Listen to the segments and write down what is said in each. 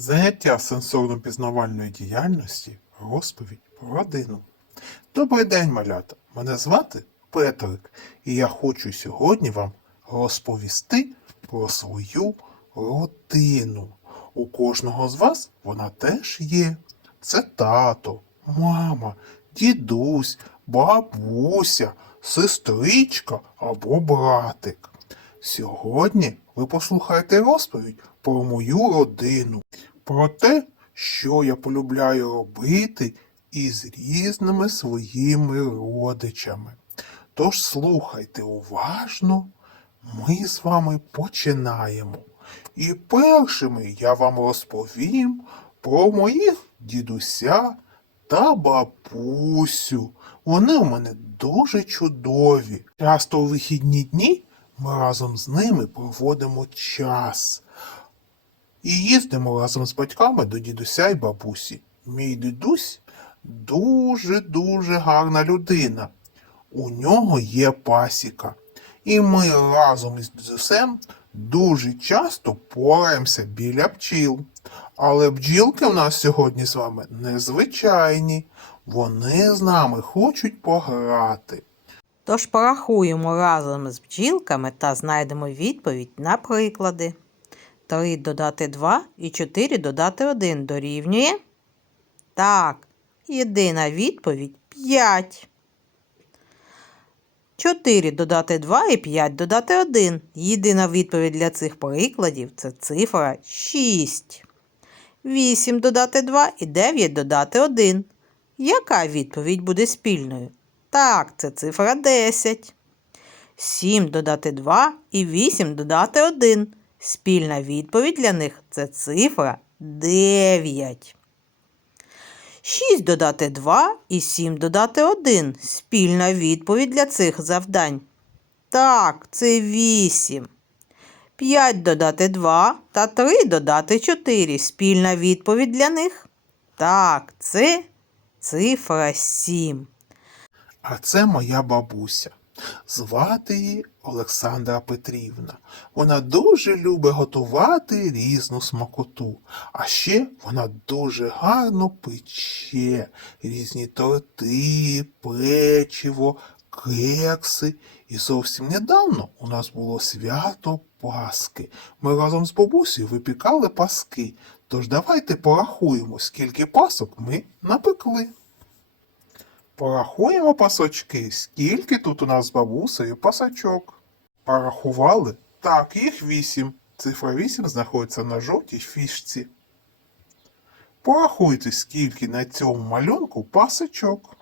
Заняття сенсорно-пізнавальної діяльності, розповідь про родину. Добрий день, малята! Мене звати Петрик, і я хочу сьогодні вам розповісти про свою родину. У кожного з вас вона теж є. Це тато, мама, дідусь, бабуся, сестричка або братик. Сьогодні ви послухаєте розповідь про мою родину, про те, що я полюбляю робити із різними своїми родичами. Тож слухайте уважно, ми з вами починаємо. І першими я вам розповім про моїх дідуся та бабусю. Вони у мене дуже чудові. Часто у вихідні дні ми разом з ними проводимо час. І їздимо разом з батьками до дідуся і бабусі. Мій дідусь дуже-дуже гарна людина. У нього є пасіка. І ми разом із дідусем дуже часто пораємося біля бджіл. Але бджілки в нас сьогодні з вами незвичайні. Вони з нами хочуть пограти. Тож порахуємо разом з бджілками та знайдемо відповідь на приклади. 3 додати 2 і 4 додати 1 дорівнює. Так, єдина відповідь 5. 4 додати 2 і 5 додати 1. Єдина відповідь для цих прикладів це цифра 6. 8 додати 2 і 9 додати 1. Яка відповідь буде спільною? Так, це цифра 10. 7 додати 2 і 8 додати 1. Спільна відповідь для них це цифра 9. 6 додати 2 і 7 додати 1. Спільна відповідь для цих завдань. Так, це 8. 5 додати 2 та 3 додати 4. Спільна відповідь для них. Так, це цифра 7. А це моя бабуся. Звати її Олександра Петрівна. Вона дуже любить готувати різну смакоту. А ще вона дуже гарно пече різні торти, печиво, кекси. І зовсім недавно у нас було свято Паски. Ми разом з бабусею випікали паски. Тож давайте порахуємо, скільки пасок ми напекли. Порахуємо пасочки, скільки тут у нас з бабусею пасочок. Порахували? Так, їх вісім. Цифра вісім знаходиться на жовтій фішці. Порахуйте, скільки на цьому малюнку пасочок.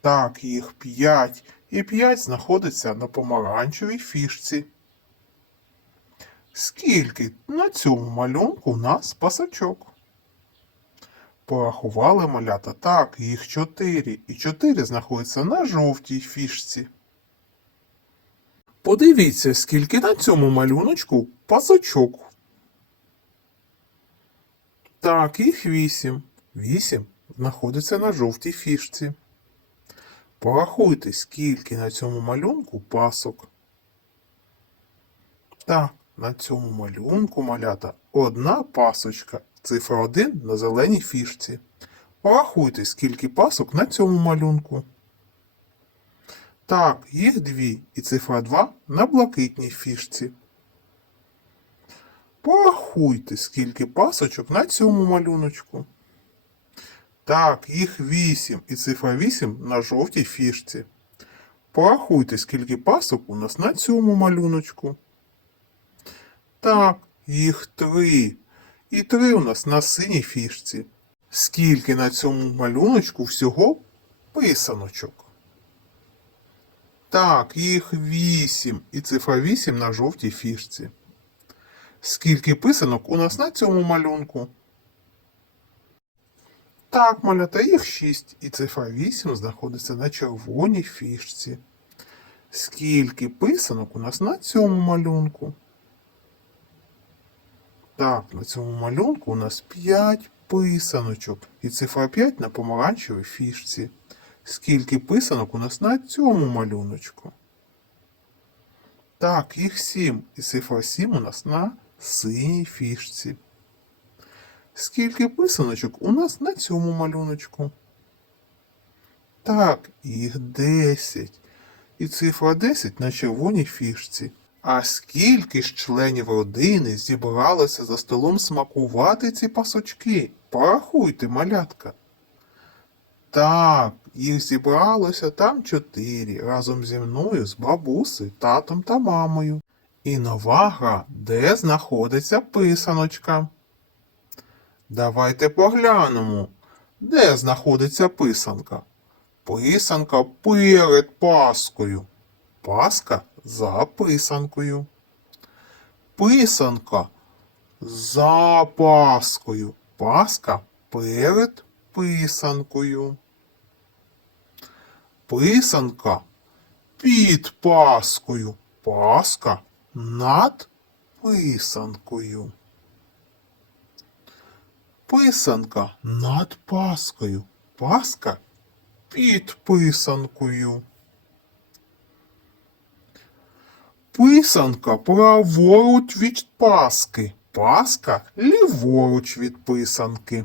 Так, їх п'ять. І п'ять знаходиться на помаранчевій фішці. Скільки на цьому малюнку у нас пасочок? Порахували малята. Так, їх чотири. І чотири знаходяться на жовтій фішці. Подивіться, скільки на цьому малюночку пасочок. Так, їх вісім. Вісім знаходиться на жовтій фішці. Порахуйте, скільки на цьому малюнку пасок. Так, на цьому малюнку малята одна пасочка. Цифра 1 на зеленій фішці. Порахуйте, скільки пасок на цьому малюнку. Так, їх дві, і цифра 2 на блакитній фішці. Порахуйте, скільки пасочок на цьому малюночку. Так, їх 8, і цифра 8 на жовтій фішці. Порахуйте, скільки пасок у нас на цьому малюночку. Так, їх 3. І 3 у нас на синій фішці. Скільки на цьому малюночку всього писаночок? Так, їх 8. І цифра 8 на жовтій фішці. Скільки писанок у нас на цьому малюнку? Так, малята, їх 6, і цифра 8 знаходиться на червоній фішці. Скільки писанок у нас на цьому малюнку? Так, на цьому малюнку у нас 5 писаночок, і цифра 5 на помаранчевій фішці. Скільки писанок у нас на цьому малюночку? Так, їх 7, і цифра 7 у нас на синій фішці. Скільки писаночок у нас на цьому малюночку? Так, їх 10. І цифра 10 на червоній фішці. А скільки ж членів родини зібралося за столом смакувати ці пасочки? Порахуйте, малятка. Так, їх зібралося там чотири разом зі мною, з бабусею, татом та мамою. І нова гра, де знаходиться писаночка. Давайте поглянемо, де знаходиться писанка. Писанка перед паскою. Паска за писанкою. Писанка за паскою. Паска перед писанкою. Писанка під паскою. Паска над писанкою. Писанка над паскою. Паска під писанкою. Писанка праворуч від паски. Паска ліворуч від писанки.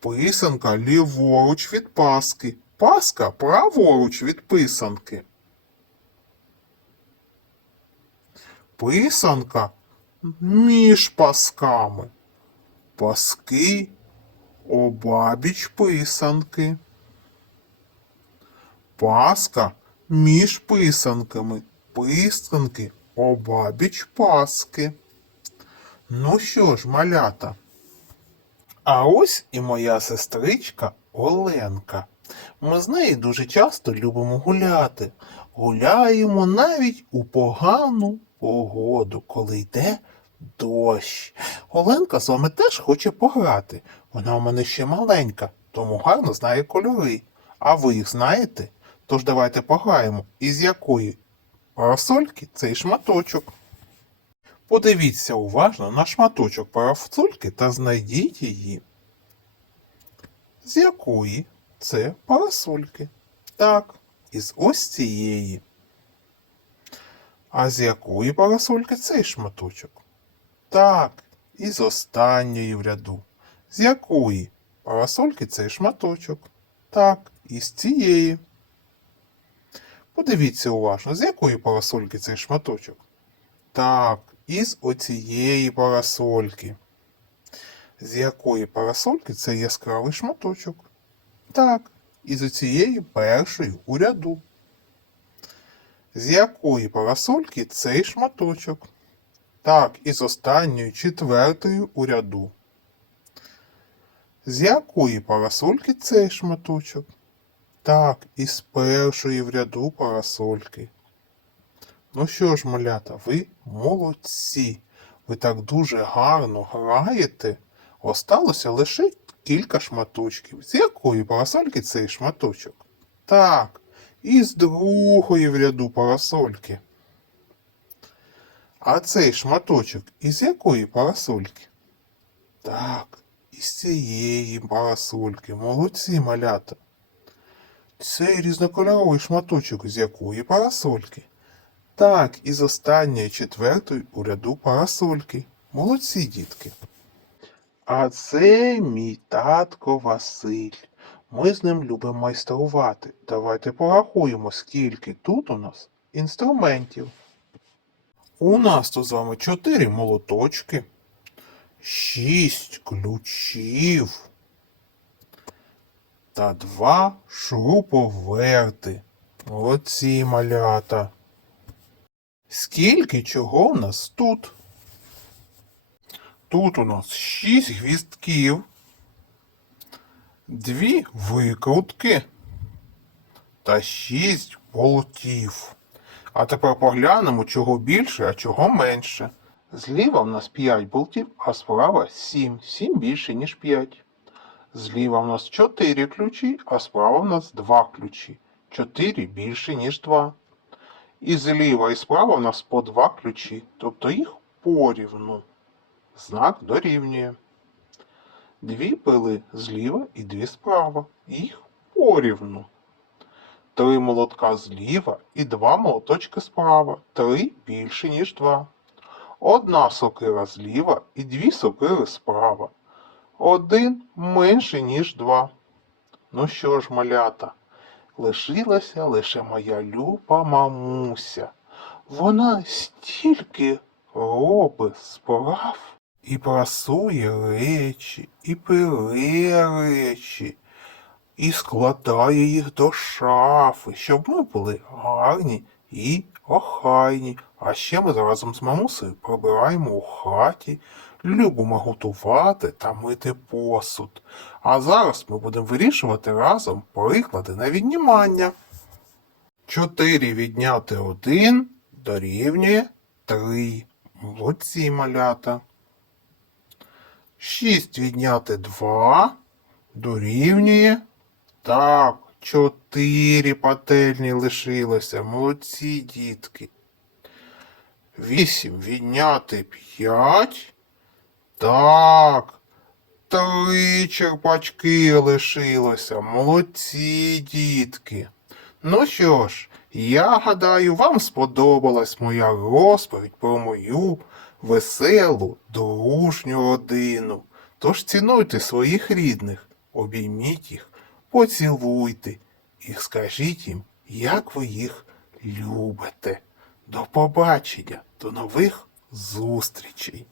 Писанка ліворуч від паски. Паска праворуч від писанки. Писанка між пасками. Паски обабіч писанки. Паска між писанками. Писанки обабіч паски. Ну що ж, малята. А ось і моя сестричка Оленка. Ми з нею дуже часто любимо гуляти. Гуляємо навіть у погану погоду, коли йде дощ. Оленка з вами теж хоче пограти. Вона у мене ще маленька, тому гарно знає кольори. А ви їх знаєте? Тож давайте пограємо, із якої парасольки цей шматочок. Подивіться уважно на шматочок парасольки та знайдіть її. З якої це парасольки? Так, із ось цієї. А з якої парасольки цей шматочок? Так, із останньої в ряду. З якої парасольки цей шматочок? Так, із цієї. Подивіться уважно, з якої парасольки цей шматочок? Так, із оцієї парасольки. З якої парасольки це яскравий шматочок? Так, із оцієї першої у ряду. З якої парасольки цей шматочок? Так, із останньої четвертої у ряду. З якої парасольки цей шматочок? Так, із першої в ряду парасольки. Ну що ж, малята, ви молодці. Ви так дуже гарно граєте. Осталося лише кілька шматочків. З якої парасольки цей шматочок? Так, із другої в ряду парасольки. А цей шматочок із якої парасольки? Так, із цієї парасольки. Молодці малята. Цей різнокольоровий шматочок з якої парасольки? Так, із останньої четвертої у ряду парасольки. Молодці, дітки. А це мій татко Василь. Ми з ним любимо майструвати. Давайте порахуємо, скільки тут у нас інструментів. У нас тут з вами чотири молоточки, шість ключів та два шуруповерти. Молодці малята. Скільки чого в нас тут? Тут у нас шість гвістків, дві викрутки та шість болтів. А тепер поглянемо, чого більше, а чого менше. Зліва в нас 5 болтів, а справа 7. 7 більше, ніж 5. Зліва в нас 4 ключі, а справа в нас 2 ключі. 4 більше, ніж 2. І зліва і справа в нас по 2 ключі, тобто їх порівну. Знак дорівнює. Дві пили зліва і дві справа. Їх порівну. Три молотка зліва і два молоточки справа. Три більше, ніж два. Одна сокира зліва і дві сокири справа. Один менше, ніж два. Ну що ж, малята, лишилася лише моя люба мамуся. Вона стільки робить справ і прасує речі, і пере речі, і складає їх до шафи, щоб ми були гарні і охайні. А ще ми разом з мамусею прибираємо у хаті, любимо готувати та мити посуд. А зараз ми будемо вирішувати разом приклади на віднімання. 4 відняти 1 дорівнює 3. Молодці малята. 6 відняти 2 дорівнює. Так, 4 пательні лишилося. Молодці дітки. 8 відняти 5. Так. Три черпачки лишилося. Молодці, дітки. Ну що ж, я гадаю, вам сподобалась моя розповідь про мою веселу, дружню родину. Тож цінуйте своїх рідних, обійміть їх, поцілуйте і скажіть їм, як ви їх любите. До побачення, до нових зустрічей.